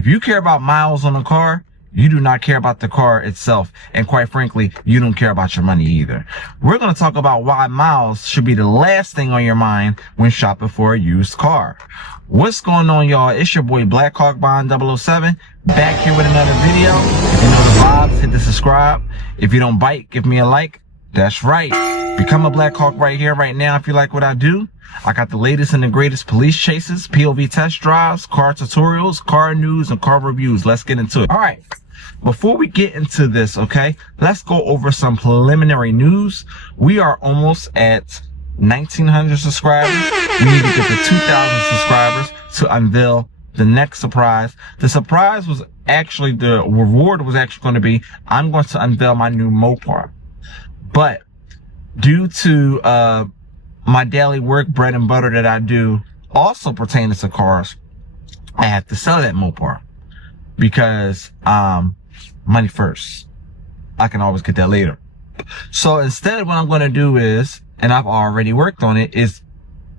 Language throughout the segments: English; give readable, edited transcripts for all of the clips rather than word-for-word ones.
If you care about miles on a car, you do not care about the car itself. And quite frankly, you don't care about your money either. We're going to talk about why miles should be the last thing on your mind when shopping for a used car. What's going on, y'all? It's your boy Blackhawk Bond 007 back here with another video. If you know the vibes, hit the subscribe. If you don't bite, give me a like. That's right. Become a Blackhawk right here, right now if you like what I do. I got the latest and the greatest police chases, POV test drives, car tutorials, car news, and car reviews. Let's get into it. All right. Before we get into this, okay, let's go over some preliminary news. We are almost at 1,900 subscribers. We need to get to 2,000 subscribers to unveil the next surprise. The surprise was actually, the reward was actually going to be, I'm going to unveil my new Mopar. But due to my daily work, bread and butter that I do, also pertaining to cars, I have to sell that Mopar because money first. I can always get that later. So instead, what I'm going to do is, and I've already worked on it, is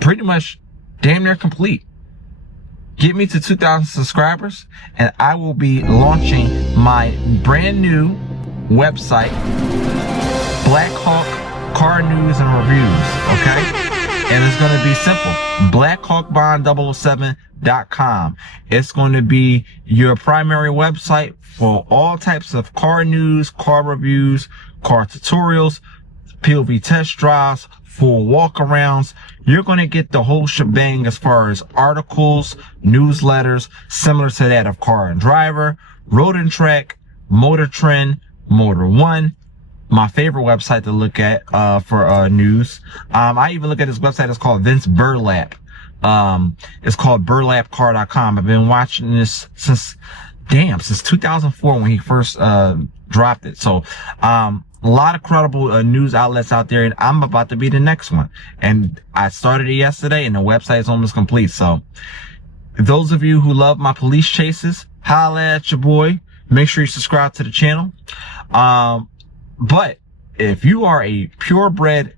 pretty much damn near complete. Get me to 2,000 subscribers, and I will be launching my brand new website, Blackhawk Car News and Reviews, okay? And it's going to be simple. BlackhawkBond007.com. It's going to be your primary website for all types of car news, car reviews, car tutorials, POV test drives, full walkarounds. You're going to get the whole shebang as far as articles, newsletters, similar to that of Car and Driver, Road and Track, Motor Trend, Motor One. My favorite website to look at for news. I even look at this website. It's called Vince Burlap. It's called burlapcar.com. I've been watching this since 2004 when he first dropped it. So a lot of credible news outlets out there, and I'm about to be the next one. And I started it yesterday, and the website is almost complete. So those of you who love my police chases, holla at your boy. Make sure you subscribe to the channel. But if you are a purebred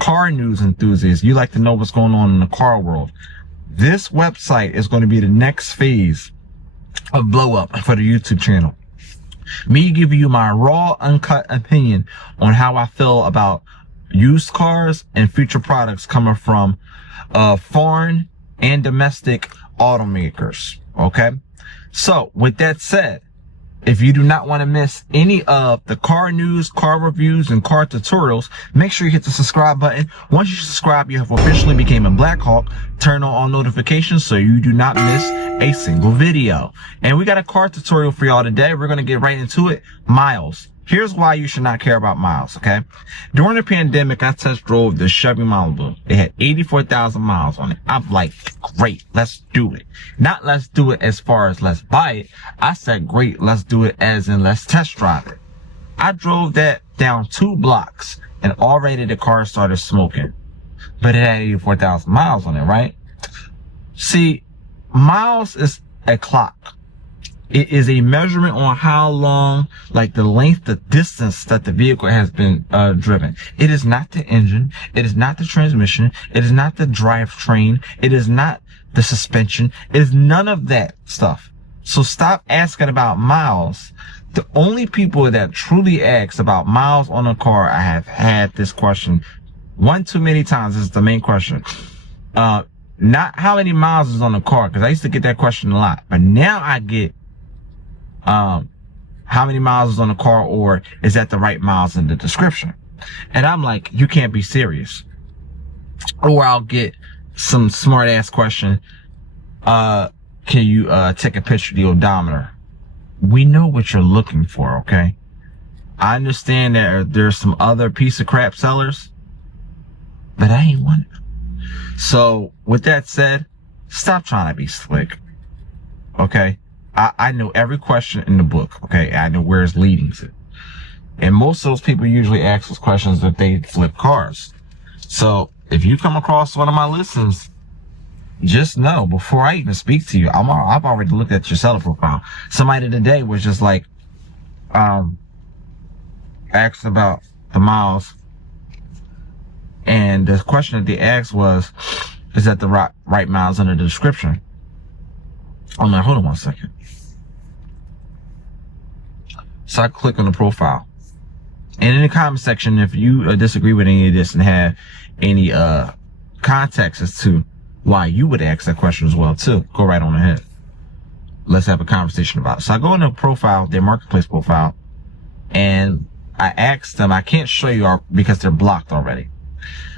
car news enthusiast, you like to know what's going on in the car world, this website is going to be the next phase of blow up for the YouTube channel. Me giving you my raw, uncut opinion on how I feel about used cars and future products coming from foreign and domestic automakers. Okay. So with that said, if you do not want to miss any of the car news, car reviews, and car tutorials, make sure you hit the subscribe button. Once you subscribe, you have officially become a Blackhawk. Turn on all notifications so you do not miss a single video. And we got a car tutorial for y'all today. We're going to get right into it. Miles. Here's why you should not care about miles, okay? During the pandemic, I test drove the Chevy Malibu. It had 84,000 miles on it. I'm like, great, let's do it. Not let's do it as far as let's buy it. I said, great, let's do it as in let's test drive it. I drove that down 2 blocks, and already the car started smoking. But it had 84,000 miles on it, right? See, miles is a clock. It is a measurement on how long, like the length, the distance that the vehicle has been driven. It is not the engine. It is not the transmission. It is not the drivetrain. It is not the suspension. It is none of that stuff. So stop asking about miles. The only people that truly ask about miles on a car, I have had this question one too many times. This is the main question. Not how many miles is on the car, because I used to get that question a lot. But now I get how many miles is on the car, or is that the right miles in the description? And I'm like, you can't be serious. Or I'll get some smart ass question, can you take a picture of the odometer? We know what you're looking for, okay? I understand that there's some other piece of crap sellers, but I ain't one. So with that said, stop trying to be slick, okay? I know every question in the book, okay? I know where it's leading to. And most of those people usually ask those questions if they flip cars. So if you come across one of my listings, just know before I even speak to you, I've already looked at your seller profile. Somebody today was just like, asked about the miles. And the question that they asked was, is that the right miles under the description? I'm like, hold on one second. So I click on the profile. And in the comment section, if you disagree with any of this and have any context as to why you would ask that question as well too, go right on ahead. Let's have a conversation about it. So I go in the profile, their marketplace profile, and I asked them, I can't show you all because they're blocked already.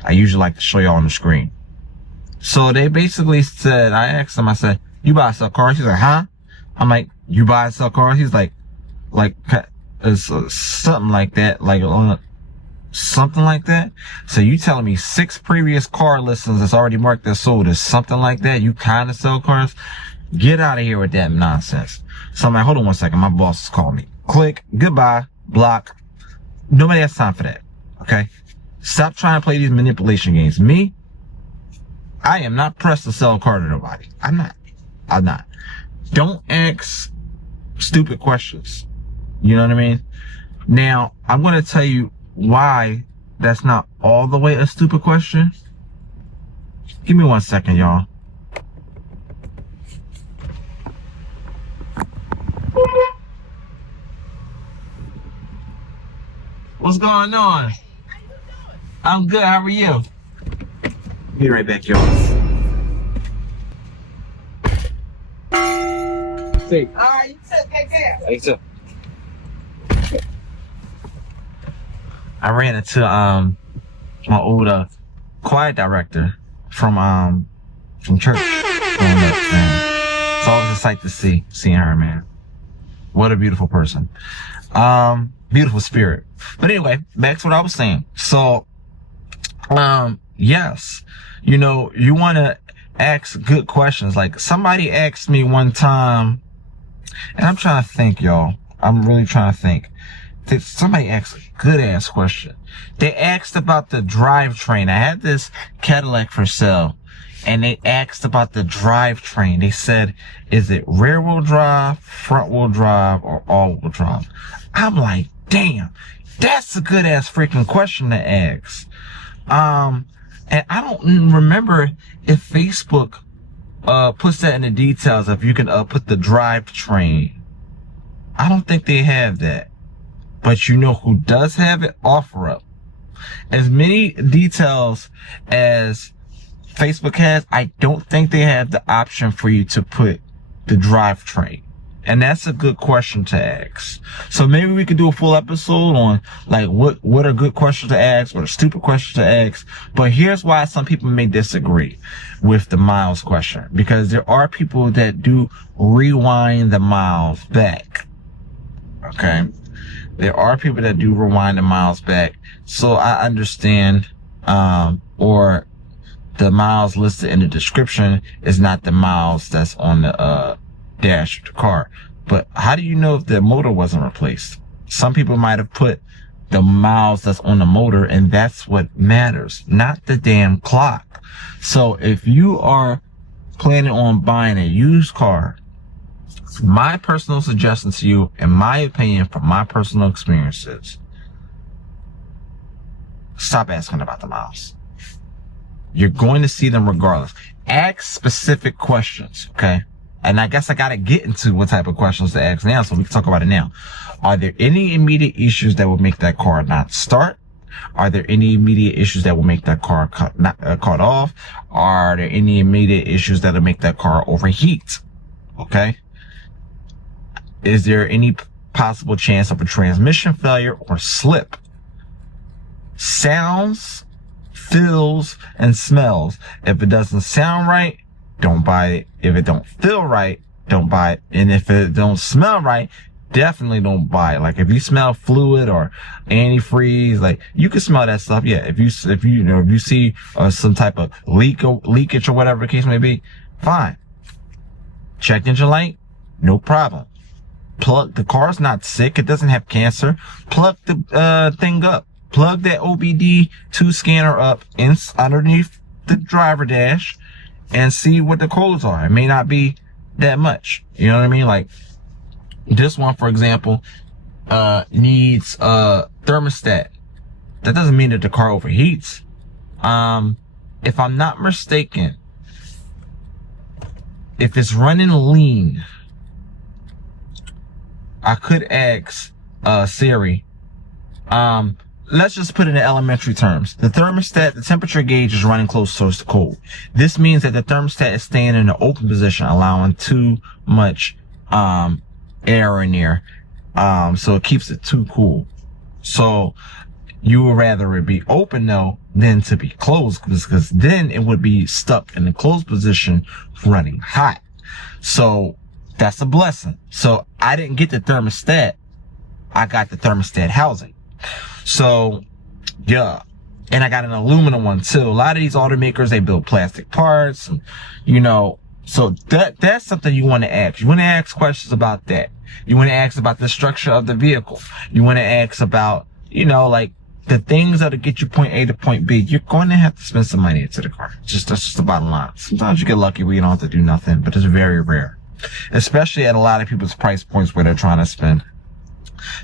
I usually like to show you all on the screen. So they basically said, I asked them, I said, you buy and sell cars? He's like, huh? I'm like, you buy and sell cars? He's like it's something like that, something like that. So you telling me 6 previous car listings that's already marked as sold is something like that? You kind of sell cars? Get out of here with that nonsense. So I'm like, hold on one second. My boss is calling me. Click, goodbye, block. Nobody has time for that. Okay? Stop trying to play these manipulation games. Me, I am not pressed to sell a car to nobody. I'm not. Don't ask stupid questions. You know what I mean? Now, I'm going to tell you why that's not all the way a stupid question. Give me 1 second, y'all. What's going on? How you doing? I'm good. How are you? Be right back, y'all. See. All right, you too. Take care. You too. I ran into my old choir director from church growing up, man. It's always a sight to seeing her, man. What a beautiful person. Beautiful spirit. But anyway, back to what I was saying. So, yes, you know, you want to ask good questions. Like somebody asked me one time, and I'm trying to think, y'all. I'm really trying to think. Somebody asked a good ass question. They asked about the drivetrain. I had this Cadillac for sale, and they asked about the drivetrain. They said, is it rear wheel drive, front wheel drive, or all wheel drive? I'm like, damn, that's a good ass freaking question to ask. And I don't remember if Facebook puts that in the details if you can put the drivetrain. I don't think they have that. But you know who does have it? OfferUp. As many details as Facebook has, I don't think they have the option for you to put the drivetrain. And that's a good question to ask. So maybe we could do a full episode on like what are good questions to ask, what are stupid questions to ask. But here's why some people may disagree with the miles question. Because there are people that do rewind the miles back. Okay? There are people that do rewind the miles back. So I understand, or the miles listed in the description is not the miles that's on the dash of the car. But how do you know if the motor wasn't replaced? Some people might have put the miles that's on the motor, and that's what matters, not the damn clock. So if you are planning on buying a used car, my personal suggestion to you, in my opinion, from my personal experiences, stop asking about the miles. You're going to see them regardless. Ask specific questions, okay? And I guess I got to get into what type of questions to ask now, so we can talk about it now. Are there any immediate issues that will make that car not start? Are there any immediate issues that will make that car cut off? Are there any immediate issues that will make that car overheat? Okay? Is there any possible chance of a transmission failure or slip? Sounds, feels, and smells. If it doesn't sound right, don't buy it. If it don't feel right, don't buy it. And if it don't smell right, definitely don't buy it. Like if you smell fluid or antifreeze, like you can smell that stuff. Yeah. If you see some type of leakage or whatever the case may be, fine. Check engine light, no problem. Plug, the car's not sick. It doesn't have cancer. Plug the thing up. Plug that OBD2 scanner up underneath the driver dash and see what the codes are. It may not be that much. You know what I mean? Like this one, for example, needs a thermostat. That doesn't mean that the car overheats. If I'm not mistaken, if it's running lean, I could ask Siri. Let's just put it in elementary terms. The thermostat, the temperature gauge is running close to cold. This means that the thermostat is staying in an open position, allowing too much air in there. So it keeps it too cool. So you would rather it be open though than to be closed, because then it would be stuck in the closed position running hot. So that's a blessing. So I didn't get the thermostat. I got the thermostat housing. So, yeah. And I got an aluminum one too. A lot of these automakers, they build plastic parts, and, you know, so that's something you want to ask. You want to ask questions about that. You want to ask about the structure of the vehicle. You want to ask about, you know, like the things that'll get you point A to point B. You're going to have to spend some money into the car. That's just the bottom line. Sometimes you get lucky where you don't have to do nothing, but it's very rare. Especially at a lot of people's price points where they're trying to spend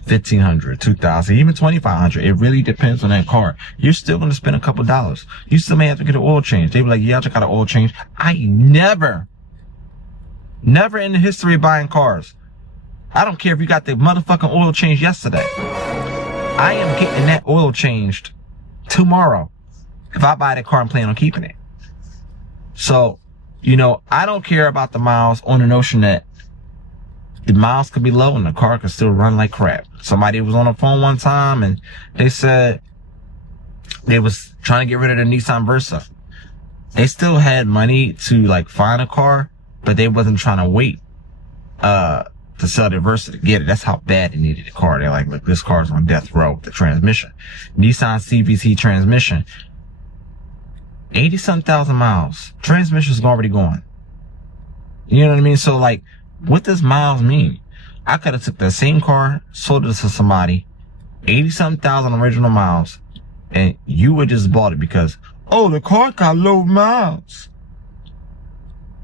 $1,500, $2,000, even $2,500. It really depends on that car. You're still going to spend a couple dollars. You still may have to get an oil change. They be like, yeah, I just got an oil change. I never in the history of buying cars. I don't care if you got the motherfucking oil change yesterday. I am getting that oil changed tomorrow. If I buy that car, I'm planning on keeping it. So, you know, I don't care about the miles on the notion that the miles could be low and the car could still run like crap. Somebody was on the phone one time and they said they was trying to get rid of the Nissan Versa. They still had money to like find a car, but they wasn't trying to wait to sell their Versa to get it. That's how bad they needed the car. They're like, look, this car's on death row with the transmission. Nissan CVT transmission. 80-something thousand miles. Transmission's already gone. You know what I mean? So like, what does miles mean? I could have took that same car, sold it to somebody, 80-something thousand original miles, and you would just bought it because, oh, the car got low miles.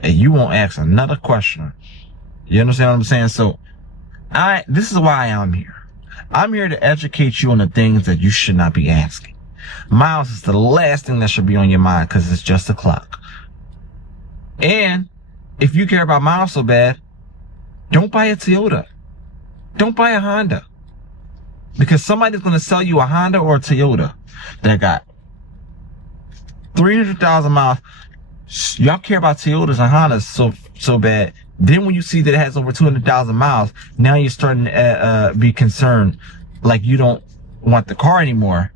And you won't ask another question. You understand what I'm saying? So, this is why I'm here. I'm here to educate you on the things that you should not be asking. Miles is the last thing that should be on your mind because it's just a clock. And if you care about miles so bad, don't buy a Toyota. Don't buy a Honda. Because somebody's going to sell you a Honda or a Toyota that got 300,000 miles. Y'all care about Toyotas and Hondas so bad. Then when you see that it has over 200,000 miles, now you're starting to be concerned, like you don't want the car anymore.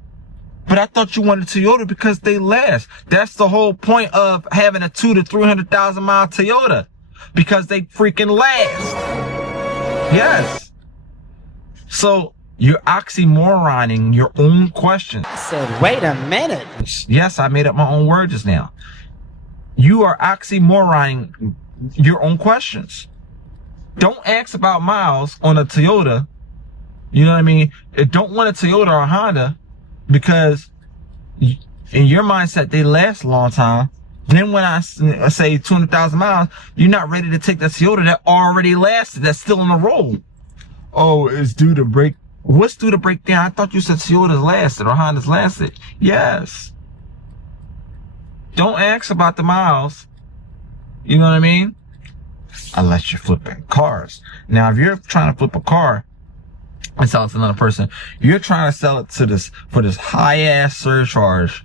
But I thought you wanted Toyota because they last. That's the whole point of having a 200,000 to 300,000 mile Toyota, because they freaking last. Yes. So you're oxymoroning your own questions. I said, wait a minute. Yes, I made up my own word just now. You are oxymoroning your own questions. Don't ask about miles on a Toyota. You know what I mean? Don't want a Toyota or a Honda because in your mindset, they last a long time. Then when I say 200,000 miles, you're not ready to take that Toyota that already lasted, that's still on the road. Oh, it's due to break. What's due to break down? I thought you said Toyotas lasted or Hondas lasted. Yes. Don't ask about the miles. You know what I mean? Unless you're flipping cars. Now, if you're trying to flip a car and sell it to another person, you're trying to sell it to this for this high ass surcharge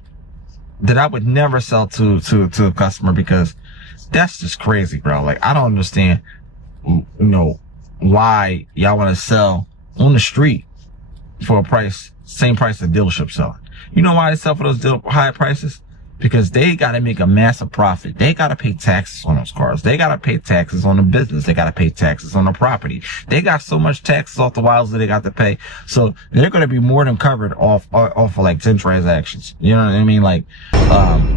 that I would never sell to a customer, because that's just crazy, bro. Like, I don't understand, you know, why y'all want to sell on the street for a price, same price the dealership selling. You know why they sell for those high prices? Because they got to make a massive profit. They got to pay taxes on those cars. They got to pay taxes on the business. They got to pay taxes on the property. They got so much taxes off the wilds that they got to pay. So they're going to be more than covered off of like 10 transactions. You know what I mean? Like,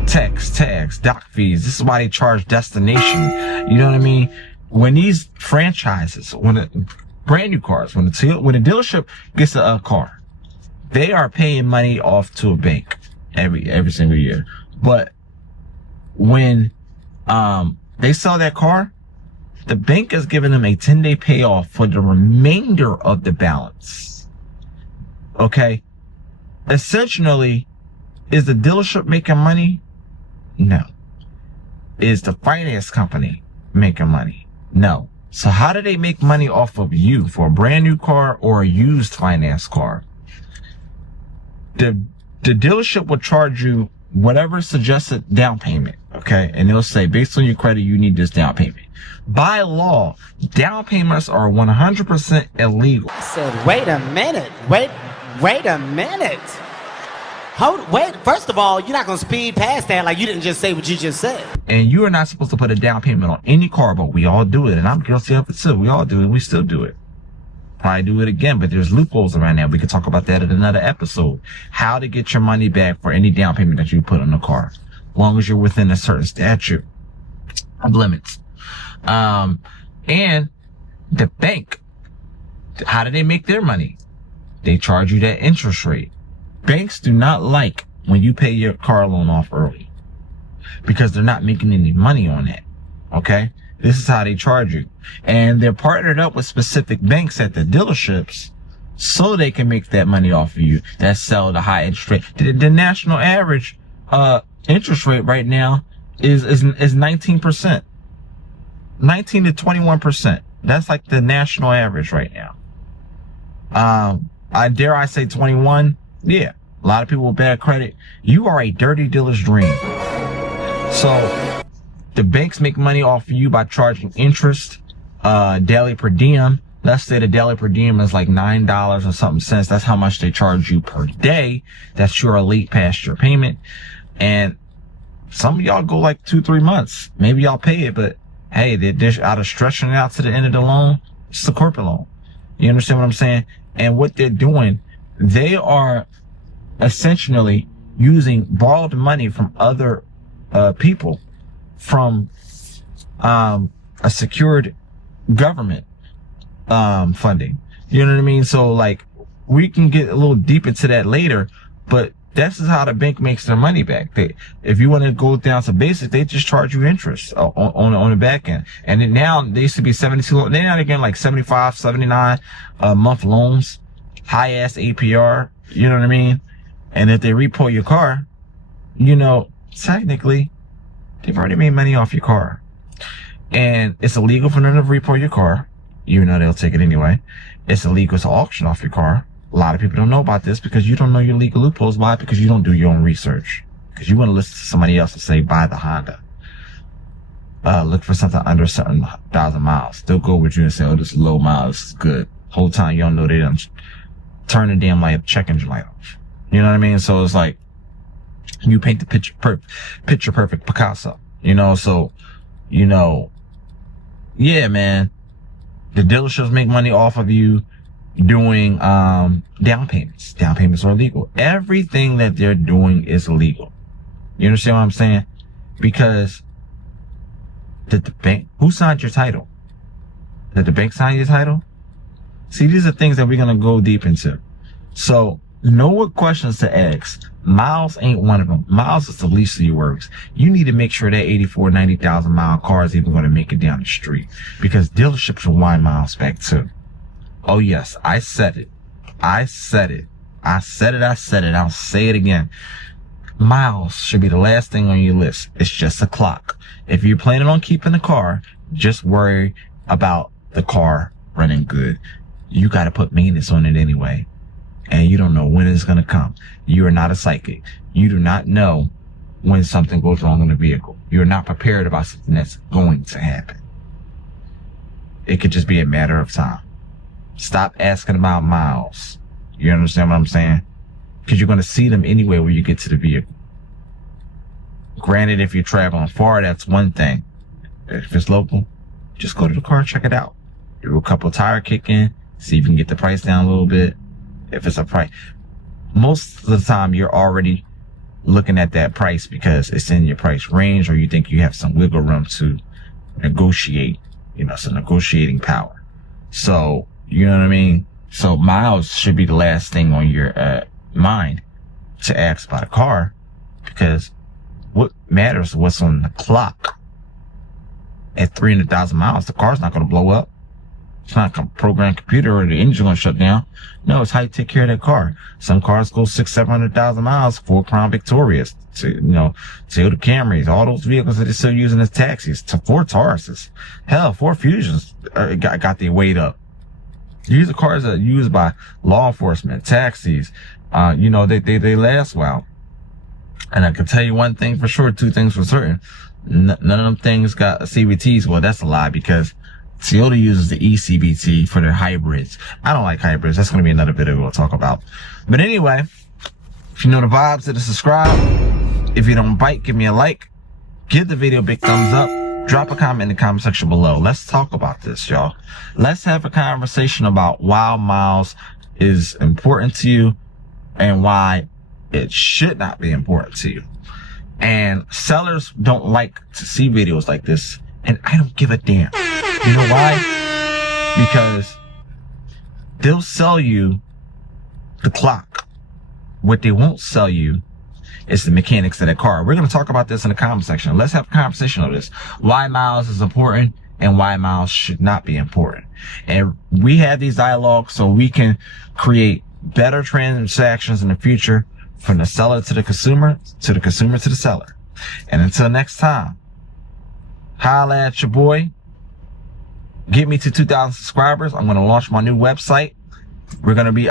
tags, dock fees. This is why they charge destination. You know what I mean? When these franchises, brand new cars, when the dealership gets a car, they are paying money off to a bank every single year. But when they sell that car, the bank is giving them a 10-day payoff for the remainder of the balance. Okay? Essentially, is the dealership making money? No. Is the finance company making money? No. So how do they make money off of you for a brand new car or a used finance car? The dealership will charge you whatever suggested down payment, okay? And they'll say, based on your credit, you need this down payment. By law, down payments are 100% illegal. I said, wait a minute. Wait a minute. Wait, first of all, you're not going to speed past that like you didn't just say what you just said. And you are not supposed to put a down payment on any car, but we all do it. And I'm guilty of it too. We all do it. We still do it. Probably do it again, but there's loopholes around that. We can talk about that in another episode. How to get your money back for any down payment that you put on the car, as long as you're within a certain statute of limits. And the bank, how do they make their money? They charge you that interest rate. Banks do not like when you pay your car loan off early because they're not making any money on that. Okay? This is how they charge you. And they're partnered up with specific banks at the dealerships so they can make that money off of you that sell the high interest rate. The national average interest rate right now is 19%. 19 to 21%. That's like the national average right now. Dare I say 21? Yeah. A lot of people with bad credit. You are a dirty dealer's dream. So the banks make money off of you by charging interest, daily per diem. Let's say the daily per diem is like $9 or something cents. That's how much they charge you per day. That's your late past your payment. And some of y'all go like 2-3 months. Maybe y'all pay it, but hey, they're out of stretching it out to the end of the loan. It's a corporate loan. You understand what I'm saying? And what they're doing, they are essentially using borrowed money from other people, from a secured government funding. You know what I mean? So like, we can get a little deep into that later, but this is how the bank makes their money back. If you want to go down to basic, they just charge you interest on the back end. And then now they used to be 72. They're now again like 75, 79 month loans, high ass APR. You know what I mean? And if they repo your car, you know, technically they've already made money off your car. And it's illegal for them to repo your car. You know, they'll take it anyway. It's illegal to auction off your car. A lot of people don't know about this because you don't know your legal loopholes. Why? Because you don't do your own research. Because you want to listen to somebody else and say, buy the Honda. Look for something under a certain 1,000 miles. They'll go with you and say, oh, this is low miles. This is good. Whole time you don't know they done turn the damn light, check engine light off. You know what I mean? So it's like, you paint the picture perfect Picasso. You know, so, you know, yeah, man. The dealerships make money off of you doing down payments. Down payments are illegal. Everything that they're doing is illegal. You understand what I'm saying? Because did the bank, who signed your title? Did the bank sign your title? See, these are things that we're going to go deep into. So know what questions to ask. Miles ain't one of them. Miles is the least of your worries. You need to make sure that 84, 90,000 mile car is even going to make it down the street, because dealerships will wind miles back too. Oh yes, I said it. I'll say it again. Miles should be the last thing on your list. It's just a clock. If you're planning on keeping the car, just worry about the car running good. You got to put maintenance on it anyway. And you don't know when it's going to come. You are not a psychic. You do not know when something goes wrong in the vehicle. You're not prepared about something that's going to happen. It could just be a matter of time. Stop asking about miles. You understand what I'm saying? Because you're going to see them anyway when you get to the vehicle. Granted, if you're traveling far, that's one thing. If it's local, just go to the car, check it out. Do a couple tire kick in, see if you can get the price down a little bit. If it's a price, most of the time you're already looking at that price because it's in your price range, or you think you have some wiggle room to negotiate, you know, some negotiating power. So, you know what I mean? So miles should be the last thing on your mind to ask about a car, because what matters is what's on the clock. At 300,000 miles, the car's not going to blow up. It's not a programmed computer or the engine's gonna shut down. No, it's how you take care of that car. Some cars go 600,000-700,000 miles. Ford Crown Victorias, Toyota Camrys, all those vehicles that they're still using as taxis. To Ford Tauruses, hell, Ford Fusions got their weight up. These are cars that are used by law enforcement, taxis. They last well. And I can tell you one thing for sure, two things for certain. None of them things got CVTs. Well, that's a lie, because Toyota uses the eCVT for their hybrids. I don't like hybrids. That's going to be another video we'll talk about. But anyway, if you know the vibes, hit the subscribe. If you don't bite, give me a like. Give the video a big thumbs up. Drop a comment in the comment section below. Let's talk about this, y'all. Let's have a conversation about why miles is important to you and why it should not be important to you. And sellers don't like to see videos like this, and I don't give a damn. You know why? Because they'll sell you the clock. What they won't sell you is the mechanics of that car. We're going to talk about this in the comment section. Let's have a conversation on this. Why miles is important and why miles should not be important. And we have these dialogues so we can create better transactions in the future from the seller to the consumer to the consumer to the seller. And until next time, holla at your boy. Get me to 2,000 subscribers. I'm going to launch my new website. We're going to be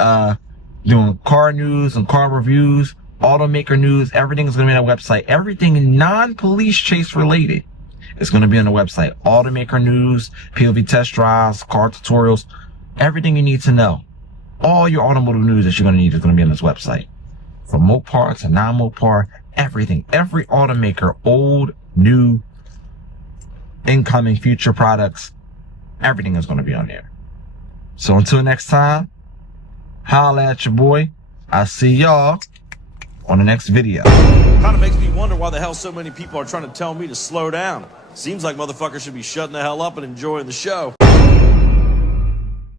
doing car news and car reviews, automaker news. Everything is going to be on the website. Everything non-police chase related is going to be on the website. Automaker news, POV test drives, car tutorials, everything you need to know. All your automotive news that you're going to need is going to be on this website. From Mopar to non-Mopar, everything. Every automaker, old, new, incoming, future products, everything is going to be on there. So until next time, holla at your boy. I'll see y'all on the next video. Kind of makes me wonder why the hell so many people are trying to tell me to slow down. Seems like motherfuckers should be shutting the hell up and enjoying the show.